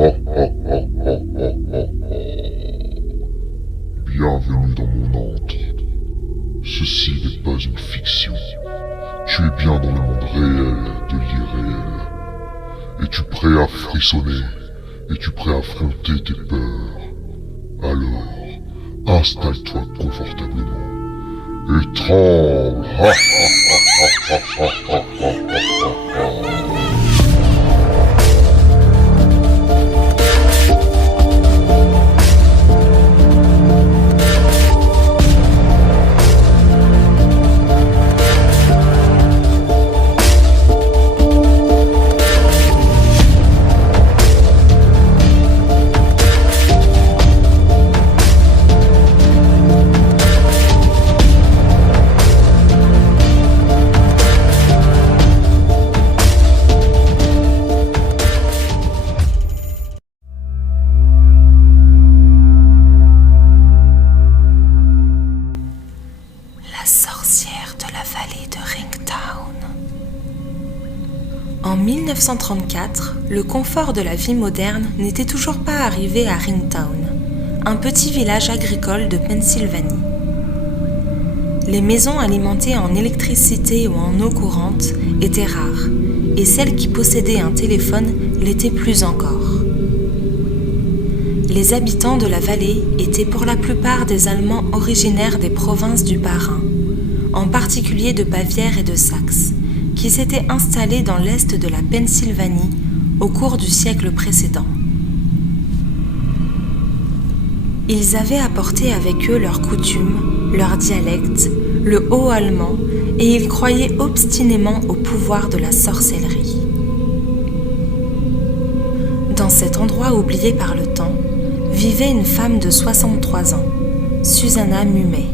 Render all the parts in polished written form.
Bienvenue dans mon antre. Ceci n'est pas une fiction. Tu es bien dans le monde réel de l'irréel. Es-tu prêt à frissonner? Es-tu prêt à affronter tes peurs? Alors, installe-toi confortablement et tremble. La sorcière de la vallée de Ringtown. En 1934, le confort de la vie moderne n'était toujours pas arrivé à Ringtown, un petit village agricole de Pennsylvanie. Les maisons alimentées en électricité ou en eau courante étaient rares, et celles qui possédaient un téléphone l'étaient plus encore. Les habitants de la vallée étaient pour la plupart des Allemands originaires des provinces du Bas-Rhin, en particulier de Bavière et de Saxe, qui s'étaient installés dans l'est de la Pennsylvanie au cours du siècle précédent. Ils avaient apporté avec eux leurs coutumes, leur dialecte, le haut allemand, et ils croyaient obstinément au pouvoir de la sorcellerie. Dans cet endroit oublié par le temps, vivait une femme de 63 ans, Susanna Mumet,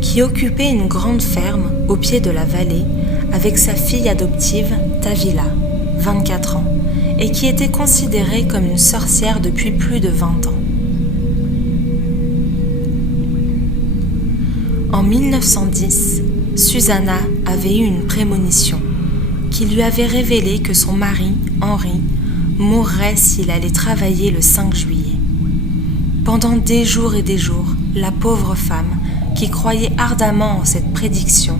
qui occupait une grande ferme au pied de la vallée avec sa fille adoptive Tavila, 24 ans, et qui était considérée comme une sorcière depuis plus de 20 ans. En 1910, Susanna avait eu une prémonition qui lui avait révélé que son mari, Henri, mourrait s'il allait travailler le 5 juillet. Pendant des jours et des jours, la pauvre femme, qui croyait ardemment en cette prédiction,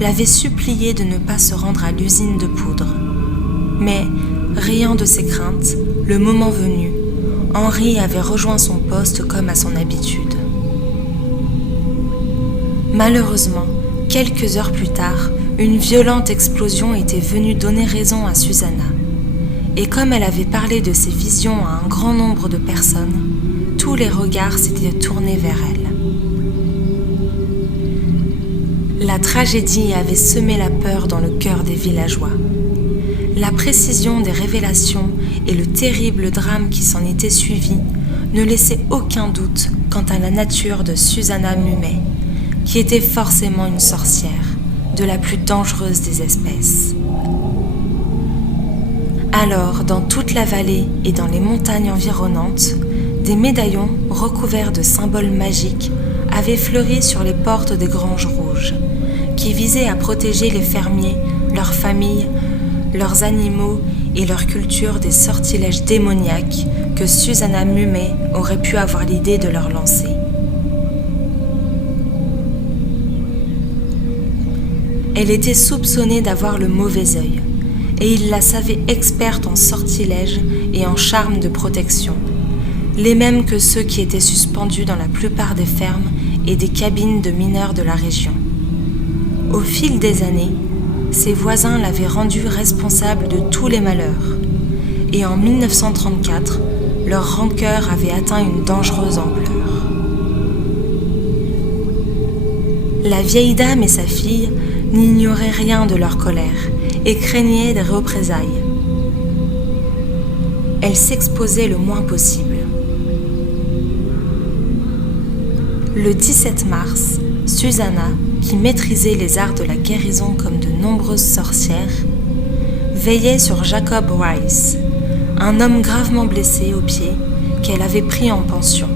l'avait supplié de ne pas se rendre à l'usine de poudre. Mais, riant de ses craintes, le moment venu, Henri avait rejoint son poste comme à son habitude. Malheureusement, quelques heures plus tard, une violente explosion était venue donner raison à Susanna. Et comme elle avait parlé de ses visions à un grand nombre de personnes, tous les regards s'étaient tournés vers elle. La tragédie avait semé la peur dans le cœur des villageois. La précision des révélations et le terrible drame qui s'en était suivi ne laissaient aucun doute quant à la nature de Susanna Mumet, qui était forcément une sorcière, de la plus dangereuse des espèces. Alors, dans toute la vallée et dans les montagnes environnantes, des médaillons recouverts de symboles magiques avaient fleuri sur les portes des granges rouges, qui visaient à protéger les fermiers, leurs familles, leurs animaux et leur culture des sortilèges démoniaques que Susanna Mumet aurait pu avoir l'idée de leur lancer. Elle était soupçonnée d'avoir le mauvais œil, et il la savait experte en sortilèges et en charmes de protection, les mêmes que ceux qui étaient suspendus dans la plupart des fermes et des cabines de mineurs de la région. Au fil des années, ses voisins l'avaient rendue responsable de tous les malheurs, et en 1934, leur rancœur avait atteint une dangereuse ampleur. La vieille dame et sa fille n'ignoraient rien de leur colère et craignaient des représailles. Elles s'exposaient le moins possible. Le 17 mars, Susanna, qui maîtrisait les arts de la guérison comme de nombreuses sorcières, veillait sur Jacob Rice, un homme gravement blessé au pied qu'elle avait pris en pension.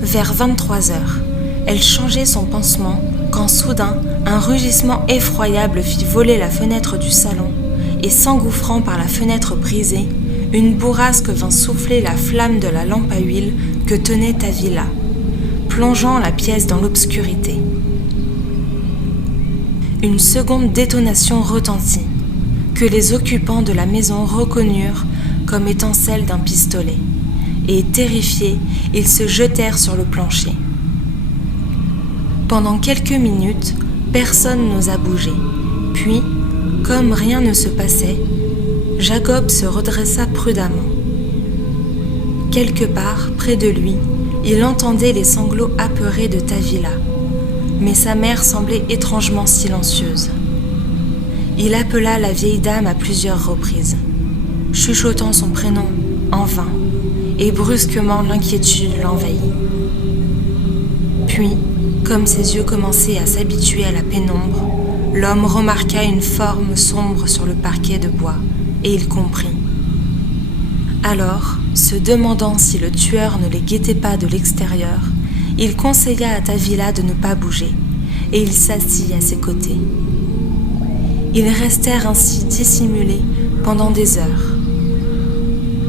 Vers 23 heures, elle changeait son pansement quand soudain, un rugissement effroyable fit voler la fenêtre du salon et s'engouffrant par la fenêtre brisée, une bourrasque vint souffler la flamme de la lampe à huile que tenait Tavila, plongeant la pièce dans l'obscurité. Une seconde détonation retentit, que les occupants de la maison reconnurent comme étant celle d'un pistolet, et terrifiés, ils se jetèrent sur le plancher. Pendant quelques minutes, personne n'osa bouger. Puis, comme rien ne se passait, Jacob se redressa prudemment. Quelque part, près de lui, il entendait les sanglots apeurés de Tavila, mais sa mère semblait étrangement silencieuse. Il appela la vieille dame à plusieurs reprises, chuchotant son prénom en vain, et brusquement l'inquiétude l'envahit. Puis, comme ses yeux commençaient à s'habituer à la pénombre, l'homme remarqua une forme sombre sur le parquet de bois, et il comprit. Alors, se demandant si le tueur ne les guettait pas de l'extérieur, il conseilla à Tavila de ne pas bouger, et il s'assit à ses côtés. Ils restèrent ainsi dissimulés pendant des heures.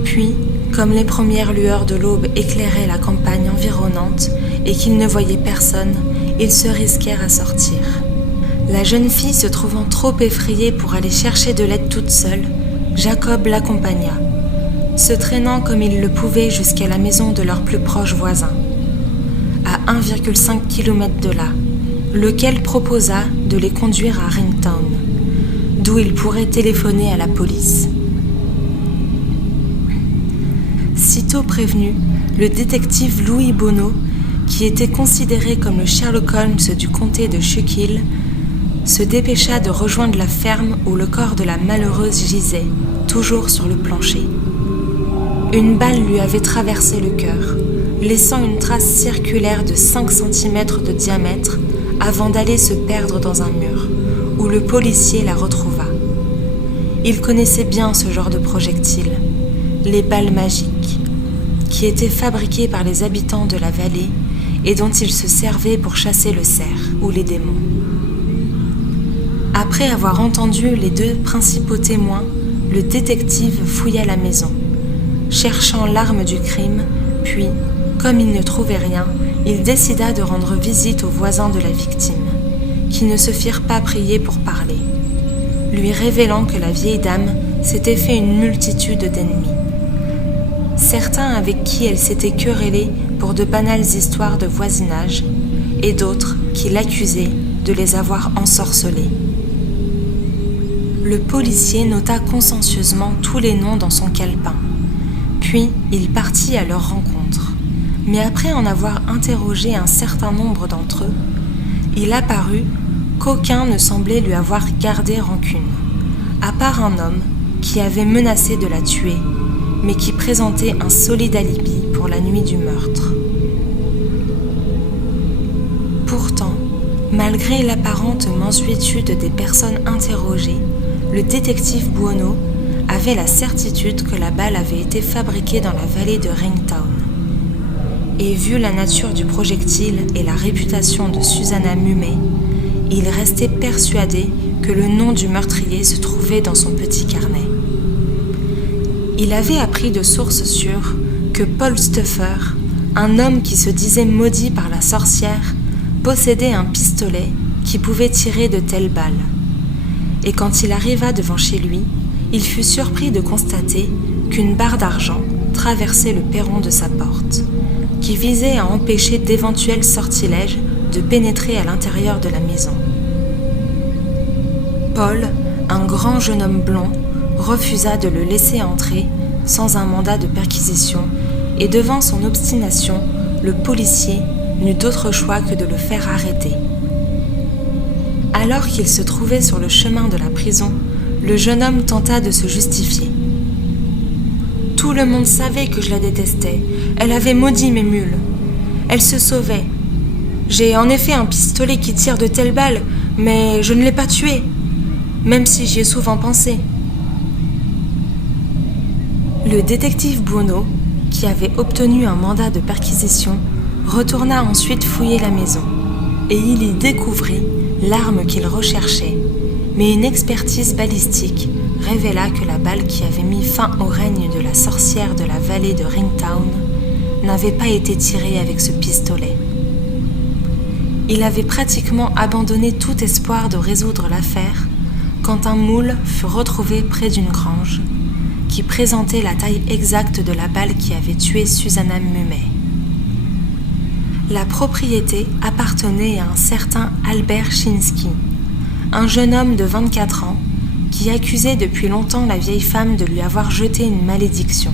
Puis, comme les premières lueurs de l'aube éclairaient la campagne environnante et qu'ils ne voyaient personne, ils se risquèrent à sortir. La jeune fille se trouvant trop effrayée pour aller chercher de l'aide toute seule, Jacob l'accompagna, se traînant comme il le pouvait jusqu'à la maison de leur plus proche voisin, à 1,5 km de là, lequel proposa de les conduire à Ringtown, d'où ils pourraient téléphoner à la police. Sitôt prévenu, le détective Louis Bonneau, qui était considéré comme le Sherlock Holmes du comté de Schuylkill, se dépêcha de rejoindre la ferme où le corps de la malheureuse gisait, toujours sur le plancher. Une balle lui avait traversé le cœur, laissant une trace circulaire de 5 cm de diamètre avant d'aller se perdre dans un mur, où le policier la retrouva. Il connaissait bien ce genre de projectiles, les balles magiques, qui étaient fabriquées par les habitants de la vallée et dont ils se servaient pour chasser le cerf ou les démons. Après avoir entendu les 2 principaux témoins, le détective fouilla la maison, cherchant l'arme du crime, puis, comme il ne trouvait rien, il décida de rendre visite aux voisins de la victime, qui ne se firent pas prier pour parler, lui révélant que la vieille dame s'était fait une multitude d'ennemis. Certains avec qui elle s'était querellée pour de banales histoires de voisinage, et d'autres qui l'accusaient de les avoir ensorcelés. Le policier nota consciencieusement tous les noms dans son calepin, puis il partit à leur rencontre. Mais après en avoir interrogé un certain nombre d'entre eux, il apparut qu'aucun ne semblait lui avoir gardé rancune, à part un homme qui avait menacé de la tuer, mais qui présentait un solide alibi pour la nuit du meurtre. Pourtant, malgré l'apparente mansuétude des personnes interrogées, le détective Buono avait la certitude que la balle avait été fabriquée dans la vallée de Ringtown. Et vu la nature du projectile et la réputation de Susanna Mumey, il restait persuadé que le nom du meurtrier se trouvait dans son petit carnet. Il avait appris de sources sûres que Paul Stuffer, un homme qui se disait maudit par la sorcière, possédait un pistolet qui pouvait tirer de telles balles. Et quand il arriva devant chez lui, il fut surpris de constater qu'une barre d'argent traversait le perron de sa porte, qui visait à empêcher d'éventuels sortilèges de pénétrer à l'intérieur de la maison. Paul, un grand jeune homme blond, refusa de le laisser entrer sans un mandat de perquisition, et devant son obstination, le policier n'eut d'autre choix que de le faire arrêter. Alors qu'il se trouvait sur le chemin de la prison, le jeune homme tenta de se justifier. « Tout le monde savait que je la détestais. Elle avait maudit mes mules. Elle se sauvait. J'ai en effet un pistolet qui tire de telles balles, mais je ne l'ai pas tuée, même si j'y ai souvent pensé. » Le détective Buono, qui avait obtenu un mandat de perquisition, retourna ensuite fouiller la maison, et il y découvrit l'arme qu'il recherchait, mais une expertise balistique révéla que la balle qui avait mis fin au règne de la sorcière de la vallée de Ringtown n'avait pas été tirée avec ce pistolet. Il avait pratiquement abandonné tout espoir de résoudre l'affaire quand un moule fut retrouvé près d'une grange qui présentait la taille exacte de la balle qui avait tué Susanna Mumey. La propriété appartenait à un certain Albert Chinsky, un jeune homme de 24 ans qui accusait depuis longtemps la vieille femme de lui avoir jeté une malédiction.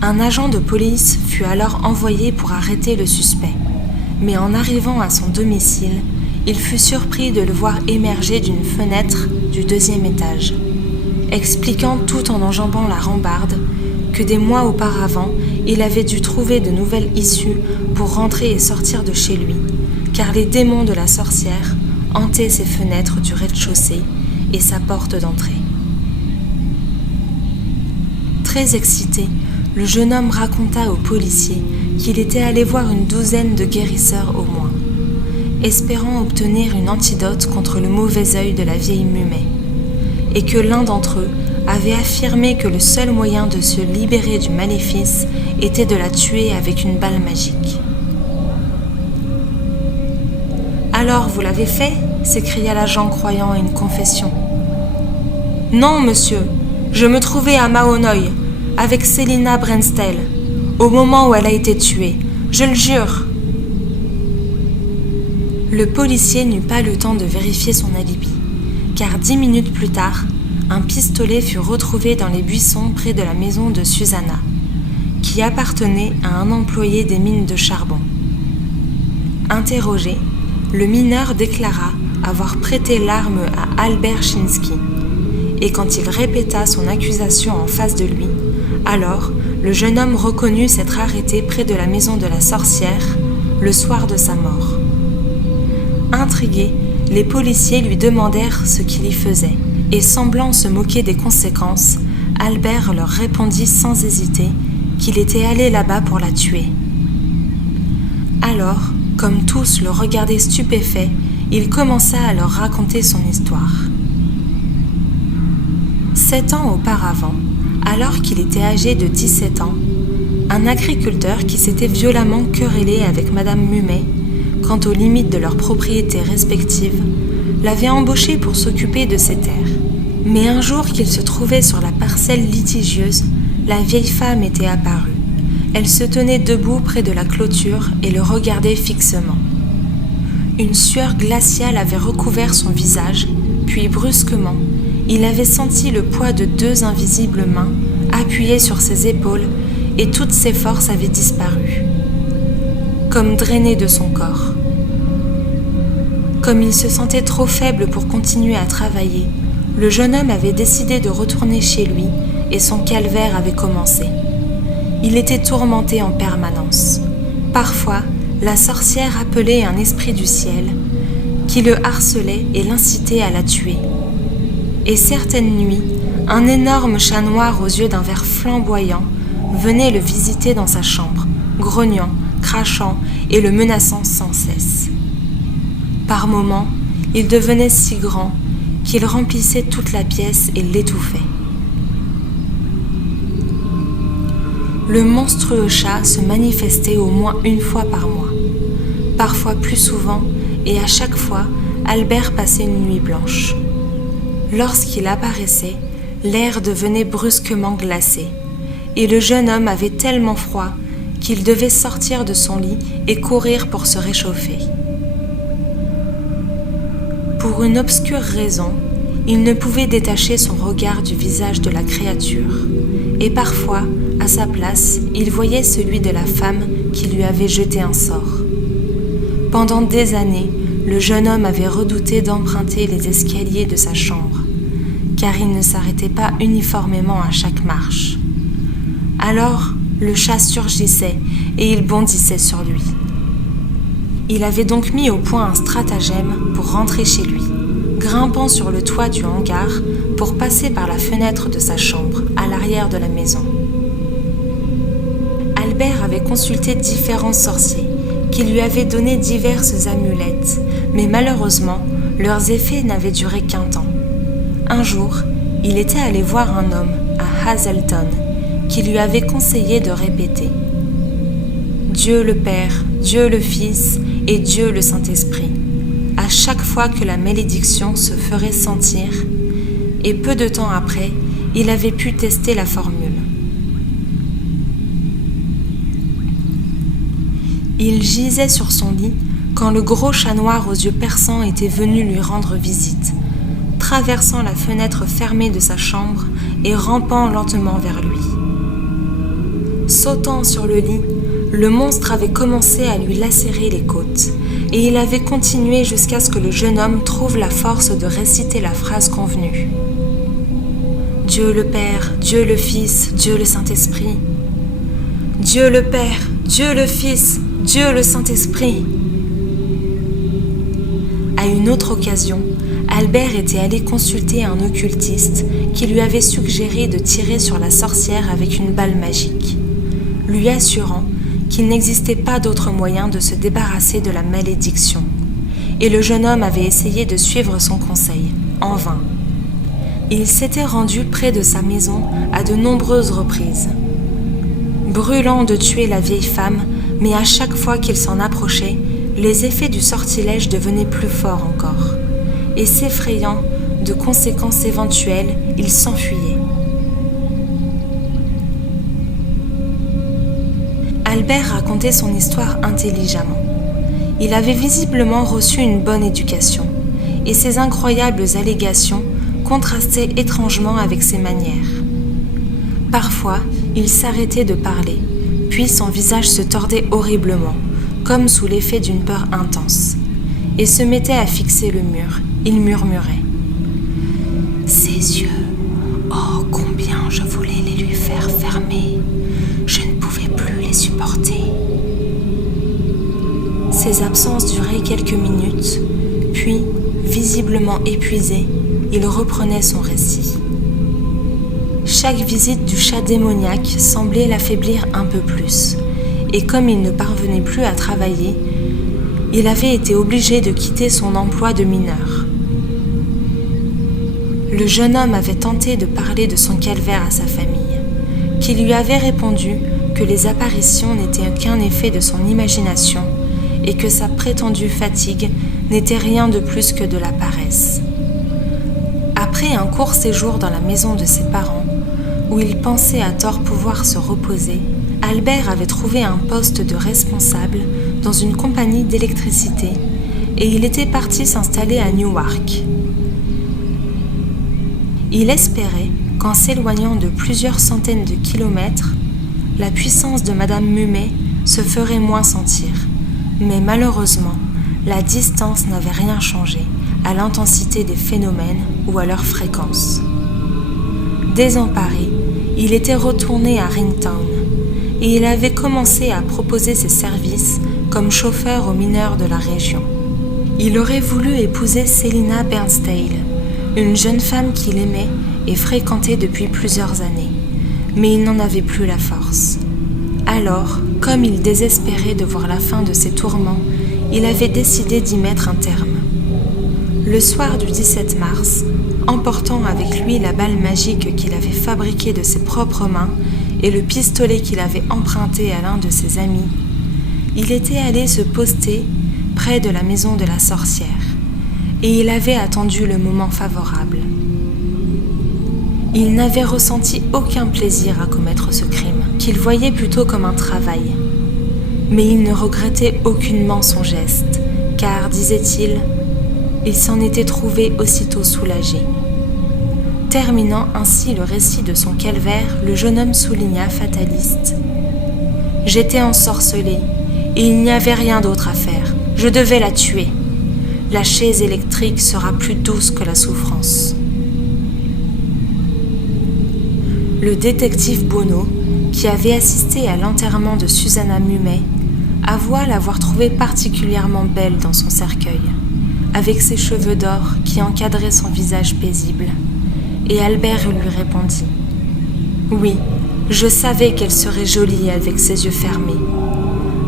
Un agent de police fut alors envoyé pour arrêter le suspect, mais en arrivant à son domicile, il fut surpris de le voir émerger d'une fenêtre du 2e étage, expliquant tout en enjambant la rambarde que des mois auparavant, il avait dû trouver de nouvelles issues pour rentrer et sortir de chez lui, car les démons de la sorcière hantaient ses fenêtres du rez-de-chaussée et sa porte d'entrée. Très excité, le jeune homme raconta aux policiers qu'il était allé voir une douzaine de guérisseurs au moins, espérant obtenir une antidote contre le mauvais œil de la vieille Mumey, et que l'un d'entre eux avait affirmé que le seul moyen de se libérer du maléfice était de la tuer avec une balle magique. « Alors, vous l'avez fait ?» s'écria l'agent croyant à une confession. « Non, monsieur, je me trouvais à Mahanoï, avec Selina Brenstel, au moment où elle a été tuée, je le jure !» Le policier n'eut pas le temps de vérifier son alibi, car 10 minutes plus tard, un pistolet fut retrouvé dans les buissons près de la maison de Susanna, qui appartenait à un employé des mines de charbon. Interrogé, le mineur déclara avoir prêté l'arme à Albert Chinsky, et quand il répéta son accusation en face de lui, alors le jeune homme reconnut s'être arrêté près de la maison de la sorcière le soir de sa mort. Intrigués, les policiers lui demandèrent ce qu'il y faisait, et semblant se moquer des conséquences, Albert leur répondit sans hésiter qu'il était allé là-bas pour la tuer. Alors, comme tous le regardaient stupéfait, il commença à leur raconter son histoire. 7 ans auparavant, alors qu'il était âgé de 17 ans, un agriculteur qui s'était violemment querellé avec Madame Mumey quant aux limites de leurs propriétés respectives, l'avait embauché pour s'occuper de ses terres. Mais un jour qu'il se trouvait sur la parcelle litigieuse, la vieille femme était apparue. Elle se tenait debout près de la clôture et le regardait fixement. Une sueur glaciale avait recouvert son visage, puis brusquement, il avait senti le poids de 2 invisibles mains appuyées sur ses épaules et toutes ses forces avaient disparu, comme drainées de son corps. Comme il se sentait trop faible pour continuer à travailler, le jeune homme avait décidé de retourner chez lui et son calvaire avait commencé. Il était tourmenté en permanence. Parfois, la sorcière appelait un esprit du ciel qui le harcelait et l'incitait à la tuer. Et certaines nuits, un énorme chat noir aux yeux d'un vert flamboyant venait le visiter dans sa chambre, grognant, crachant et le menaçant sans cesse. Par moments, il devenait si grand qu'il remplissait toute la pièce et l'étouffait. Le monstrueux chat se manifestait au moins 1 fois par mois, parfois plus souvent, et à chaque fois, Albert passait une nuit blanche. Lorsqu'il apparaissait, l'air devenait brusquement glacé, et le jeune homme avait tellement froid qu'il devait sortir de son lit et courir pour se réchauffer. Pour une obscure raison, il ne pouvait détacher son regard du visage de la créature, et parfois, à sa place, il voyait celui de la femme qui lui avait jeté un sort. Pendant des années, le jeune homme avait redouté d'emprunter les escaliers de sa chambre, car il ne s'arrêtait pas uniformément à chaque marche. Alors, le chat surgissait et il bondissait sur lui. Il avait donc mis au point un stratagème pour rentrer chez lui, grimpant sur le toit du hangar pour passer par la fenêtre de sa chambre à l'arrière de la maison. Albert avait consulté différents sorciers qui lui avaient donné diverses amulettes, mais malheureusement, leurs effets n'avaient duré qu'1 temps. Un jour, il était allé voir un homme à Hazelton qui lui avait conseillé de répéter « Dieu le Père, Dieu le Fils et Dieu le Saint-Esprit » à chaque fois que la malédiction se ferait sentir, et peu de temps après, il avait pu tester la formule. Il gisait sur son lit quand le gros chat noir aux yeux perçants était venu lui rendre visite, traversant la fenêtre fermée de sa chambre et rampant lentement vers lui. Sautant sur le lit, le monstre avait commencé à lui lacérer les côtes, et il avait continué jusqu'à ce que le jeune homme trouve la force de réciter la phrase convenue. Dieu le Père, Dieu le Fils, Dieu le Saint-Esprit. Dieu le Père, Dieu le Fils, Dieu le Saint-Esprit. À une autre occasion, Albert était allé consulter un occultiste qui lui avait suggéré de tirer sur la sorcière avec une balle magique, lui assurant qu'il n'existait pas d'autre moyen de se débarrasser de la malédiction. Et le jeune homme avait essayé de suivre son conseil, en vain. Il s'était rendu près de sa maison à de nombreuses reprises, brûlant de tuer la vieille femme, mais à chaque fois qu'il s'en approchait, les effets du sortilège devenaient plus forts encore, et s'effrayant de conséquences éventuelles, il s'enfuyait. Albert racontait son histoire intelligemment. Il avait visiblement reçu une bonne éducation, et ses incroyables allégations contrastaient étrangement avec ses manières. Parfois, il s'arrêtait de parler, puis son visage se tordait horriblement, comme sous l'effet d'une peur intense, et se mettait à fixer le mur. Il murmurait « Ses yeux, oh combien je voulais les lui faire fermer, je ne pouvais plus les supporter. » Ces absences duraient quelques minutes, puis, visiblement épuisé, il reprenait son récit. Chaque visite du chat démoniaque semblait l'affaiblir un peu plus, et comme il ne parvenait plus à travailler, il avait été obligé de quitter son emploi de mineur. Le jeune homme avait tenté de parler de son calvaire à sa famille, qui lui avait répondu que les apparitions n'étaient qu'un effet de son imagination et que sa prétendue fatigue n'était rien de plus que de la paresse. Après un court séjour dans la maison de ses parents, où il pensait à tort pouvoir se reposer, Albert avait trouvé un poste de responsable dans une compagnie d'électricité et il était parti s'installer à Newark. Il espérait qu'en s'éloignant de plusieurs centaines de kilomètres, la puissance de Madame Mumet se ferait moins sentir. Mais malheureusement, la distance n'avait rien changé à l'intensité des phénomènes ou à leur fréquence. Désemparé, il était retourné à Ringtown et il avait commencé à proposer ses services comme chauffeur aux mineurs de la région. Il aurait voulu épouser Selina Bernstale, une jeune femme qu'il aimait et fréquentait depuis plusieurs années, mais il n'en avait plus la force. Alors, comme il désespérait de voir la fin de ses tourments, il avait décidé d'y mettre un terme. Le soir du 17 mars, emportant avec lui la balle magique qu'il avait fabriquée de ses propres mains et le pistolet qu'il avait emprunté à l'un de ses amis, il était allé se poster près de la maison de la sorcière, et il avait attendu le moment favorable. Il n'avait ressenti aucun plaisir à commettre ce crime, qu'il voyait plutôt comme un travail. Mais il ne regrettait aucunement son geste, car, disait-il, il s'en était trouvé aussitôt soulagé. Terminant ainsi le récit de son calvaire, le jeune homme souligna fataliste. « J'étais ensorcelé, et il n'y avait rien d'autre à faire. Je devais la tuer. La chaise électrique sera plus douce que la souffrance. » Le détective Bono, qui avait assisté à l'enterrement de Susanna Mumet, avoua l'avoir trouvée particulièrement belle dans son cercueil, avec ses cheveux d'or qui encadraient son visage paisible. Et Albert lui répondit « Oui, je savais qu'elle serait jolie avec ses yeux fermés.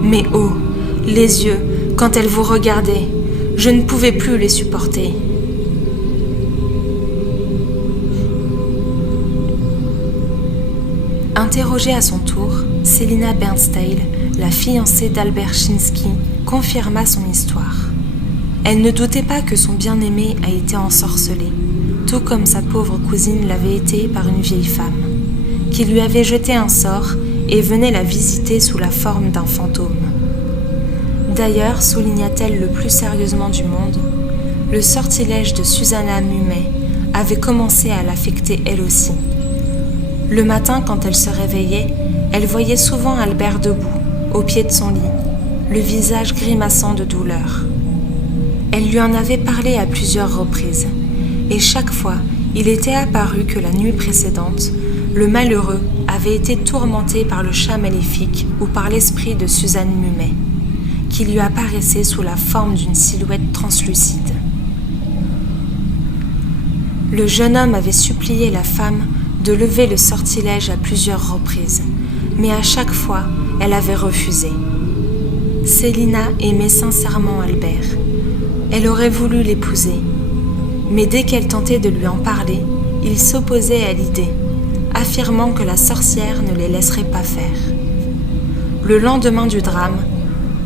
Mais oh, les yeux, quand elle vous regardait, je ne pouvais plus les supporter. » Interrogée à son tour, Selina Bernstein, la fiancée d'Albert Chinsky, confirma son histoire. Elle ne doutait pas que son bien-aimé a été ensorcelé, tout comme sa pauvre cousine l'avait été par une vieille femme, qui lui avait jeté un sort et venait la visiter sous la forme d'un fantôme. D'ailleurs, souligna-t-elle le plus sérieusement du monde, le sortilège de Susanna Mumet avait commencé à l'affecter elle aussi. Le matin, quand elle se réveillait, elle voyait souvent Albert debout, au pied de son lit, le visage grimaçant de douleur. Elle lui en avait parlé à plusieurs reprises, et chaque fois, il était apparu que la nuit précédente, le malheureux avait été tourmenté par le chat maléfique ou par l'esprit de Suzanne Mumet, qui lui apparaissait sous la forme d'une silhouette translucide. Le jeune homme avait supplié la femme de lever le sortilège à plusieurs reprises, mais à chaque fois, elle avait refusé. Selina aimait sincèrement Albert. Elle aurait voulu l'épouser, mais dès qu'elle tentait de lui en parler, il s'opposait à l'idée, affirmant que la sorcière ne les laisserait pas faire. Le lendemain du drame,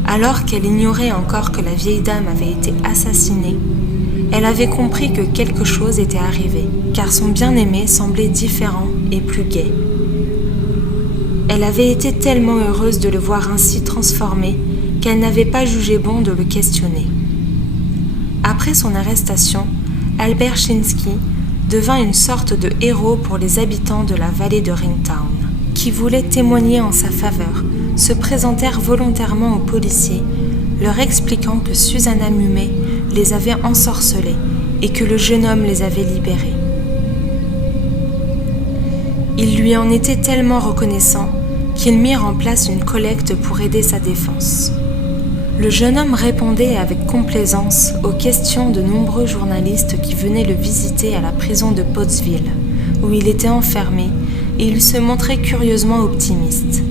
alors qu'elle ignorait encore que la vieille dame avait été assassinée, elle avait compris que quelque chose était arrivé, car son bien-aimé semblait différent et plus gai. Elle avait été tellement heureuse de le voir ainsi transformé qu'elle n'avait pas jugé bon de le questionner. Après son arrestation, Albert Chinsky devint une sorte de héros pour les habitants de la vallée de Ringtown, qui voulaient témoigner en sa faveur, se présentèrent volontairement aux policiers, leur expliquant que Susanna Mumet les avait ensorcelés et que le jeune homme les avait libérés. Ils lui en étaient tellement reconnaissants qu'ils mirent en place une collecte pour aider sa défense. Le jeune homme répondait avec complaisance aux questions de nombreux journalistes qui venaient le visiter à la prison de Pottsville, où il était enfermé, et il se montrait curieusement optimiste.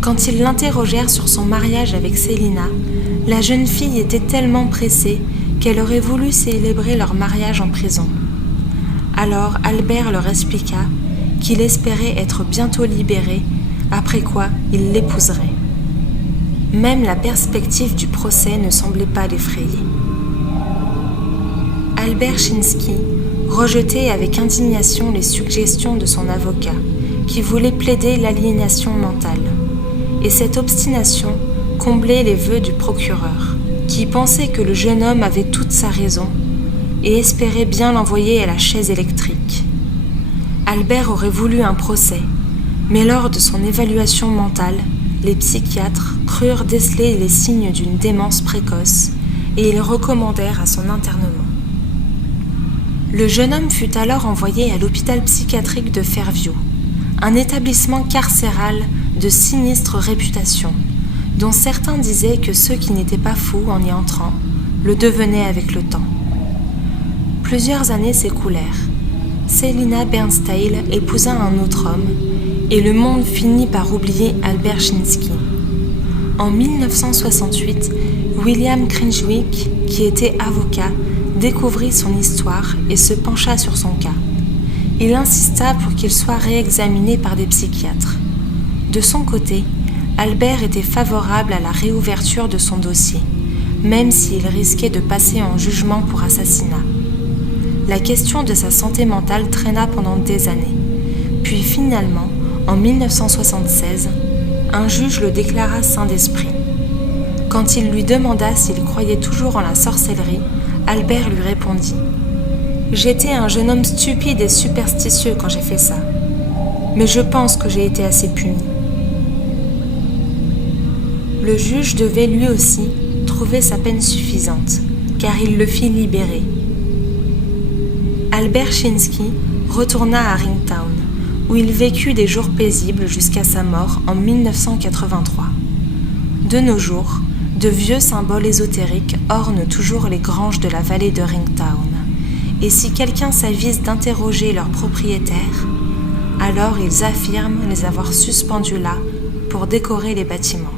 Quand ils l'interrogèrent sur son mariage avec Selina, la jeune fille était tellement pressée qu'elle aurait voulu célébrer leur mariage en prison. Alors Albert leur expliqua qu'il espérait être bientôt libéré, après quoi il l'épouserait. Même la perspective du procès ne semblait pas l'effrayer. Albert Chinsky rejetait avec indignation les suggestions de son avocat, qui voulait plaider l'aliénation mentale. Et cette obstination comblait les vœux du procureur, qui pensait que le jeune homme avait toute sa raison et espérait bien l'envoyer à la chaise électrique. Albert aurait voulu un procès, mais lors de son évaluation mentale, les psychiatres crurent déceler les signes d'une démence précoce et ils recommandèrent à son internement. Le jeune homme fut alors envoyé à l'hôpital psychiatrique de Fairview, un établissement carcéral de sinistre réputation, dont certains disaient que ceux qui n'étaient pas fous en y entrant le devenaient avec le temps. Plusieurs années s'écoulèrent. Selina Bernstein épousa un autre homme, et le monde finit par oublier Albert Chinsky. En 1968, William Crinchwick, qui était avocat, découvrit son histoire et se pencha sur son cas. Il insista pour qu'il soit réexaminé par des psychiatres. De son côté, Albert était favorable à la réouverture de son dossier, même s'il risquait de passer en jugement pour assassinat. La question de sa santé mentale traîna pendant des années. Puis finalement, en 1976, un juge le déclara saint d'esprit. Quand il lui demanda s'il croyait toujours en la sorcellerie, Albert lui répondit « J'étais un jeune homme stupide et superstitieux quand j'ai fait ça, mais je pense que j'ai été assez puni. » Le juge devait lui aussi trouver sa peine suffisante, car il le fit libérer. Albert Chinsky retourna à Ringtown, où il vécut des jours paisibles jusqu'à sa mort en 1983. De nos jours, de vieux symboles ésotériques ornent toujours les granges de la vallée de Ringtown, et si quelqu'un s'avise d'interroger leurs propriétaires, alors ils affirment les avoir suspendus là pour décorer les bâtiments.